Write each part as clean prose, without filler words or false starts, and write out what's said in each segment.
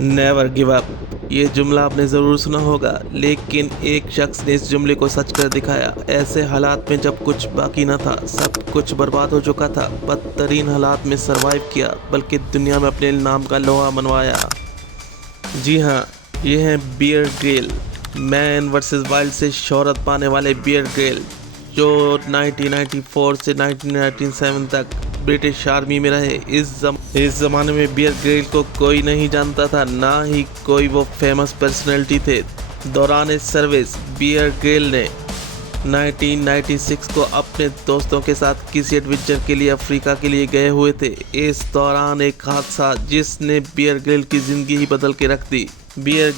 Never give up, ये जुमला आपने ज़रूर सुना होगा, लेकिन एक शख्स ने इस जुमले को सच कर दिखाया। ऐसे हालात में जब कुछ बाकी न था, सब कुछ बर्बाद हो चुका था, बदतरीन हालात में सरवाइव किया, बल्कि दुनिया में अपने नाम का लोहा मनवाया। जी हाँ, ये हैं Bear Grylls, Man versus Wild से शोहरत पाने वाले बियर ग्रिल, जो 1994 से 1997 तक ब्रिटिश आर्मी में रहे। इस ज़माने में बियर ग्रिल को कोई नहीं जानता था, ना ही कोई वो फेमस पर्सनैलिटी थे। दौरान इस सर्विस बियर ग्रिल ने 1996 को अपने दोस्तों के साथ किसी एडवेंचर के लिए अफ्रीका के लिए गए हुए थे। इस दौरान एक हादसा जिसने बियर ग्रिल की ज़िंदगी ही बदल के रख दी। बियर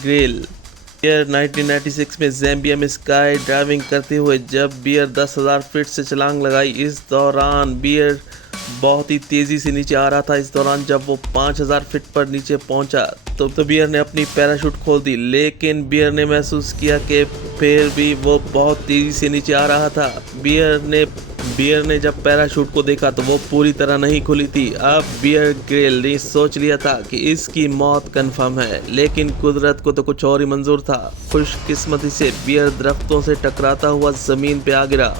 1996 में ज़ैम्बिया में स्काई ड्राइविंग करते हुए जब बियर 10,000 फीट से छलांग लगाई। इस दौरान बियर बहुत ही तेज़ी से नीचे आ रहा था। इस दौरान जब वो 5,000 फीट पर नीचे पहुंचा तो बियर ने अपनी पैराशूट खोल दी, लेकिन बियर ने महसूस किया कि फिर भी वो बहुत तेज़ी से नीचे आ रहा था। बियर ने जब पैराशूट को देखा तो वो पूरी तरह नहीं खुली थी। अब बियर ग्रिल ने सोच लिया था कि इसकी मौत कंफर्म है, लेकिन कुदरत को तो कुछ और ही मंजूर था। खुशकिस्मती से बियर दरख्तों से टकराता हुआ ज़मीन पे आ गिरा,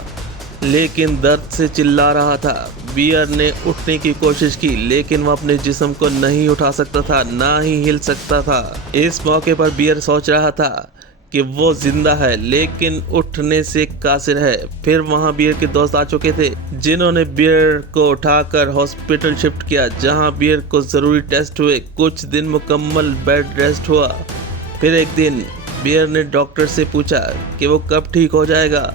लेकिन दर्द से चिल्ला रहा था। बियर ने उठने की कोशिश की, लेकिन वह अपने जिस्म को नहीं उठा सकता था, ना ही हिल सकता था। इस मौके पर बियर सोच रहा था कि वो जिंदा है, लेकिन उठने से कासिर है। फिर वहां बियर के दोस्त आ चुके थे, जिन्होंने बियर को उठाकर हॉस्पिटल शिफ्ट किया, जहां बियर को ज़रूरी टेस्ट हुए। कुछ दिन मुकम्मल बेड रेस्ट हुआ। फिर एक दिन बियर ने डॉक्टर से पूछा कि वो कब ठीक हो जाएगा।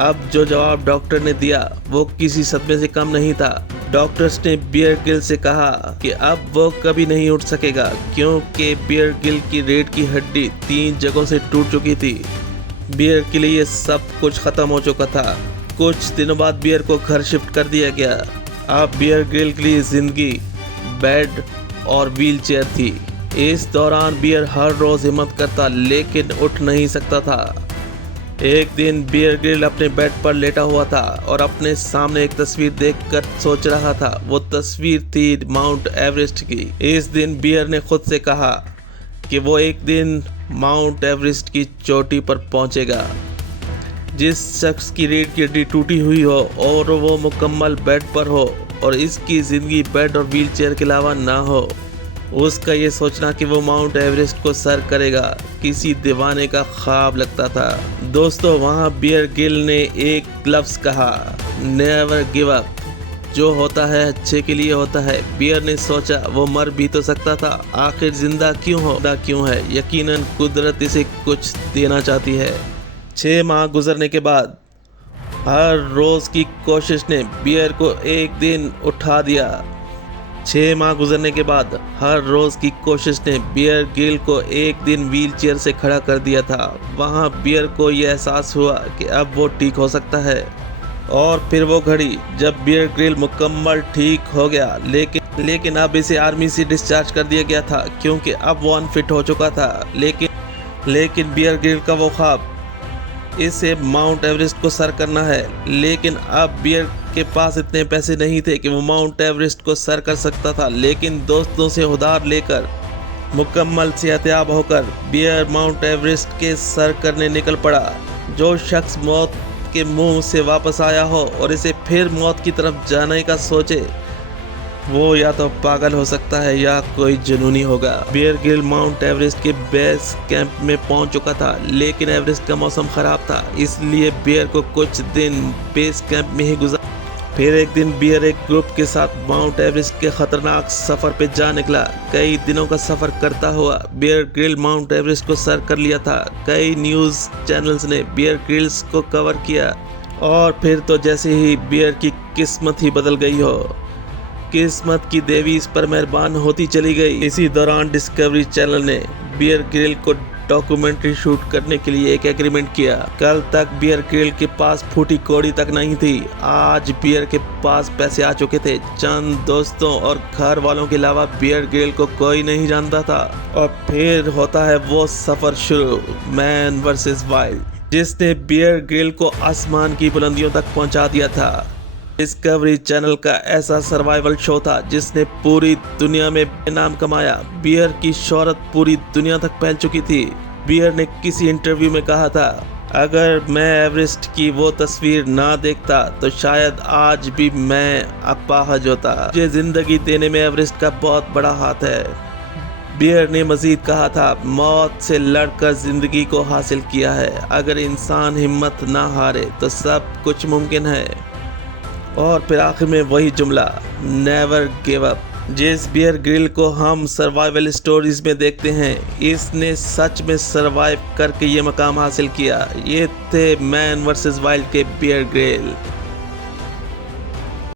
अब जो जवाब डॉक्टर ने दिया वो किसी सदमे से कम नहीं था। डॉक्टर्स ने बियर ग्रिल से कहा कि अब वो कभी नहीं उठ सकेगा, क्योंकि बियर ग्रिल की रीढ़ की हड्डी 3 जगहों से टूट चुकी थी। बियर के लिए सब कुछ ख़त्म हो चुका था। कुछ दिनों बाद बियर को घर शिफ्ट कर दिया गया। अब बियर ग्रिल के लिए ज़िंदगी बेड और व्हील चेयर थी। इस दौरान बियर हर रोज़ हिम्मत करता, लेकिन उठ नहीं सकता था। एक दिन बियर ग्रिल अपने बेड पर लेटा हुआ था और अपने सामने एक तस्वीर देखकर सोच रहा था। वो तस्वीर थी माउंट एवरेस्ट की। इस दिन बियर ने खुद से कहा कि वो एक दिन माउंट एवरेस्ट की चोटी पर पहुंचेगा। जिस शख्स की रीढ़ की हड्डी टूटी हुई हो और वो मुकम्मल बेड पर हो और इसकी ज़िंदगी बेड और व्हील चेयर के अलावा ना हो, उसका ये सोचना कि वो माउंट एवरेस्ट को सर करेगा किसी दीवाने का ख्वाब लगता था। दोस्तों, वहाँ बियर ग्रिल ने एक लफ्ज़ कहा, नेवर गिव अप। जो होता है अच्छे के लिए होता है। बियर ने सोचा वो मर भी तो सकता था, आखिर जिंदा क्यों है। यकीनन कुदरत इसे कुछ देना चाहती है। 6 माह गुजरने के बाद हर रोज़ की कोशिश ने बियर को एक दिन उठा दिया। 6 माह गुजरने के बाद हर रोज़ की कोशिश ने बियर ग्रिल को एक दिन व्हील चेयर से खड़ा कर दिया था। वहाँ बियर को यह एहसास हुआ कि अब वो ठीक हो सकता है। और फिर वो घड़ी जब बियर ग्रिल मुकम्मल ठीक हो गया, लेकिन अब इसे आर्मी से डिस्चार्ज कर दिया गया था, क्योंकि अब वो अनफिट हो चुका था। लेकिन बियर ग्रिल का वो ख्वाब, इसे माउंट एवरेस्ट को सर करना है, लेकिन अब बियर के पास इतने पैसे नहीं थे कि वो माउंट एवरेस्ट को सर कर सकता था। लेकिन दोस्तों से उधार लेकर मुकम्मल सेहतयाब होकर बियर माउंट एवरेस्ट के सर करने निकल पड़ा। जो शख्स मौत के मुंह से वापस आया हो और इसे फिर मौत की तरफ जाने का सोचे, वो या तो पागल हो सकता है या कोई जुनूनी होगा। बियर ग्रिल माउंट एवरेस्ट के बेस कैंप में पहुंच चुका था, लेकिन एवरेस्ट का मौसम खराब था, इसलिए बियर को कुछ दिन बेस कैंप में ही गुजार। फिर एक दिन बियर एक ग्रुप के साथ माउंट एवरेस्ट के खतरनाक सफ़र पे जा निकला। कई दिनों का सफ़र करता हुआ बियर ग्रिल माउंट एवरेस्ट को सर कर लिया था। कई न्यूज़ चैनल्स ने बियर ग्रिल्स को कवर किया, और फिर तो जैसे ही बियर की किस्मत ही बदल गई हो, किस्मत की देवी इस पर मेहरबान होती चली गई। इसी दौरान डिस्कवरी चैनल ने बियर ग्रिल को डॉक्यूमेंट्री शूट करने के लिए एक एग्रीमेंट किया। कल तक बियर ग्रिल के पास फूटी कौड़ी तक नहीं थी, आज बियर के पास पैसे आ चुके थे। चंद दोस्तों और घर वालों के अलावा बियर ग्रिल को कोई नहीं जानता था। और फिर होता है वो सफर शुरू, मैन वर्सेस वाइल्ड, जिसने बियर ग्रिल को आसमान की बुलंदियों तक पहुंचा दिया था। डिस्कवरी चैनल का ऐसा सर्वाइवल शो था जिसने पूरी दुनिया में नाम कमाया। बियर की शोहरत पूरी दुनिया तक फैल चुकी थी। बियर ने किसी इंटरव्यू में कहा था, अगर मैं एवरेस्ट की वो तस्वीर ना देखता तो शायद आज भी मैं अपाहज होता। मुझे जिंदगी देने में एवरेस्ट का बहुत बड़ा हाथ है। बियर ने मजीद कहा था, मौत से लड़कर जिंदगी को हासिल किया है। अगर इंसान हिम्मत ना हारे तो सब कुछ मुमकिन है। और फिर आखिर में वही जुमला, नेवर गिव अप। जिस बियर ग्रिल को हम सर्वाइवल स्टोरीज में देखते हैं, इसने सच में सर्वाइव करके ये मकाम हासिल किया। ये थे मैन वर्सेस वाइल्ड के बियर ग्रिल।